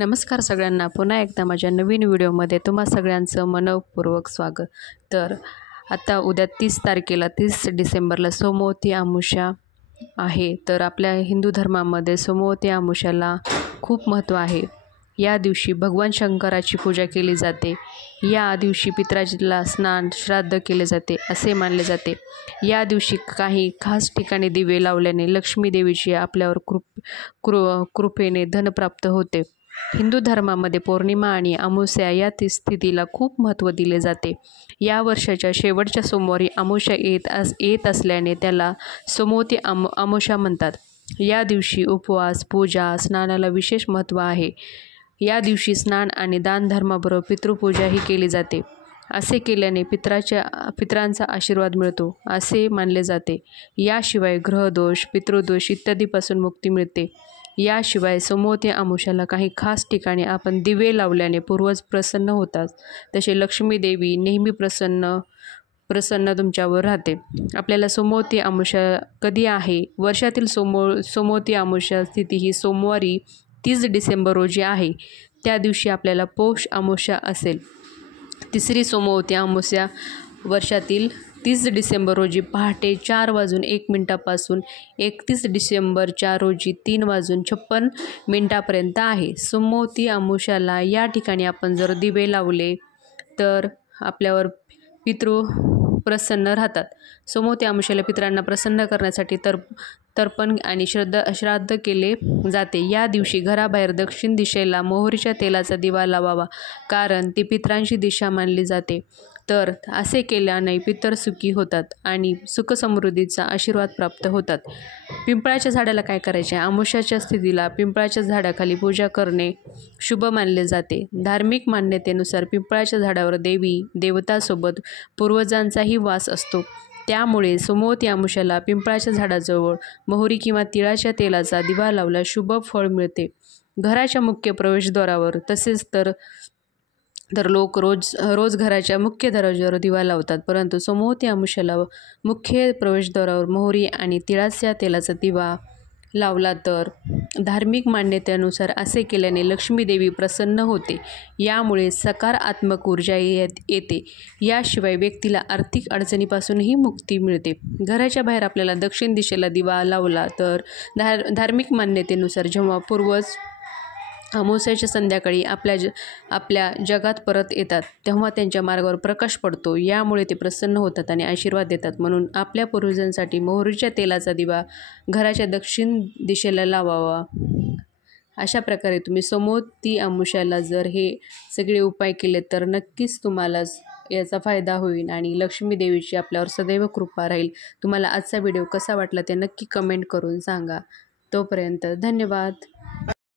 नमस्कार सगळ्यांना, पुन्हा एकदा माझ्या नवीन व्हिडिओमध्ये तुम्हा सगळ्यांचं मनःपूर्वक स्वागत। तर आता उद्या 30 डिसेंबरला सोमवती अमावस्या आहे। तर आपल्या हिंदू धर्मामध्ये सोमवती अमावस्याला खूप महत्त्व आहे। या दिवशी भगवान शंकराची पूजा केली जाते। या दिवशी पितराला स्नान श्राद्ध केले जाते असे मानले जाते। या दिवशी काही खास ठिकाणी दिवे लावल्याने लक्ष्मी देवीची आपल्यावर कृपेने धन प्राप्त होते। हिंदू धर्मामध्ये पौर्णिमा आणि अमावस्या या तिथीला खूप महत्त्व दिले जाते। या वर्षाच्या शेवटच्या सोमवारी अमावस्या येत असल्याने त्याला सोमवती अमावस्या म्हणतात। या दिवशी उपवास, पूजा, स्नानाला विशेष महत्त्व आहे। या दिवशी स्नान आणि दानधर्माबरोबर पितृपूजाही केली जाते। असे केल्याने पितरांचा आशीर्वाद मिळतो असे मानले जाते। याशिवाय ग्रहदोष, पितृदोष इत्यादीपासून मुक्ती मिळते। याशिवाय सोमवती अमावस्याला काही खास ठिकाणी आपण दिवे लावल्याने पूर्वज प्रसन्न होतात। तसे लक्ष्मी देवी नेहमी प्रसन्न तुमच्यावर राहते। आपल्याला सोमवती अमावस्या कधी आहे? वर्षातील सोमवती अमावस्या तिथी ही सोमवारी 30 डिसेंबर रोजी आहे। त्या दिवशी आपल्याला पौष अमावस्या असेल। तिसरी सोमवती अमावस्या वर्षातील 30 डिसेंबर रोजी पहाटे 4:01 पासून 31 डिसेंबरच्या रोजी 3:56 पर्यंत आहे। सोमवती अमावस्याला या ठिकाणी आपण जर दिवे लावले तर आपल्यावर पितृ प्रसन्न राहतात। सोमवती अमावस्याला पितरांना प्रसन्न करण्यासाठी तर्पण आणि श्राद्ध केले जाते। या दिवशी घराबाहेर दक्षिण दिशेला मोहरीच्या तेलाचा दिवा लावावा, कारण ती पितरांची दिशा मानली जाते। तर असे केल्याने पितर सुखी होतात आणि सुखसमृद्धीचा आशीर्वाद प्राप्त होतात। पिंपळाच्या झाडाला काय करायचे? अमावस्याच्या स्थितीला पिंपळाच्या झाडाखाली पूजा करणे शुभ मानले जाते। धार्मिक मान्यतेनुसार पिंपळाच्या झाडावर देवी देवतासोबत पूर्वजांचाही वास असतो। त्यामुळे सोमवती अमावस्याला पिंपळाच्या झाडाजवळ मोहरी किंवा तिळाच्या तेलाचा दिवा लावल्यास शुभ फळ मिळते। घराच्या मुख्य प्रवेशद्वारावर तसेच तर लोक रोज घराच्या मुख्य दरवाजावर दिवा लावतात, परंतु सोमवती अमावस्याला मुख्य प्रवेशद्वारावर मोहरी आणि तिळाच्या तेलाचा दिवा लावला तर धार्मिक मान्यतेनुसार असे केल्याने लक्ष्मी देवी प्रसन्न होते। यामुळे सकारात्मक ऊर्जा येते। याशिवाय व्यक्तीला आर्थिक अडचणीपासूनही मुक्ती मिळते। घराच्या बाहेर आपल्याला दक्षिण दिशेला दिवा लावला तर धार्मिक मान्यतेनुसार जेव्हा पूर्वज अमावस्येच्या संध्याकाळी आपल्या जगात परत येतात तेव्हा त्यांच्या मार्गावर प्रकाश पडतो। यामुळे ते प्रसन्न होतात आणि आशीर्वाद देतात। म्हणून आपल्या पूर्वजांसाठी मोहरीच्या तेलाचा दिवा घराच्या दक्षिण दिशेला लावावा। अशा प्रकारे तुम्ही सोमवती अमावस्याला जर हे सगळे उपाय केले तर नक्कीच तुम्हाला याचा फायदा होईल आणि लक्ष्मी देवीची आपल्यावर सदैव कृपा राहील। तुम्हाला आजचा व्हिडिओ कसा वाटला ते नक्की कमेंट करून सांगा। तोपर्यंत धन्यवाद।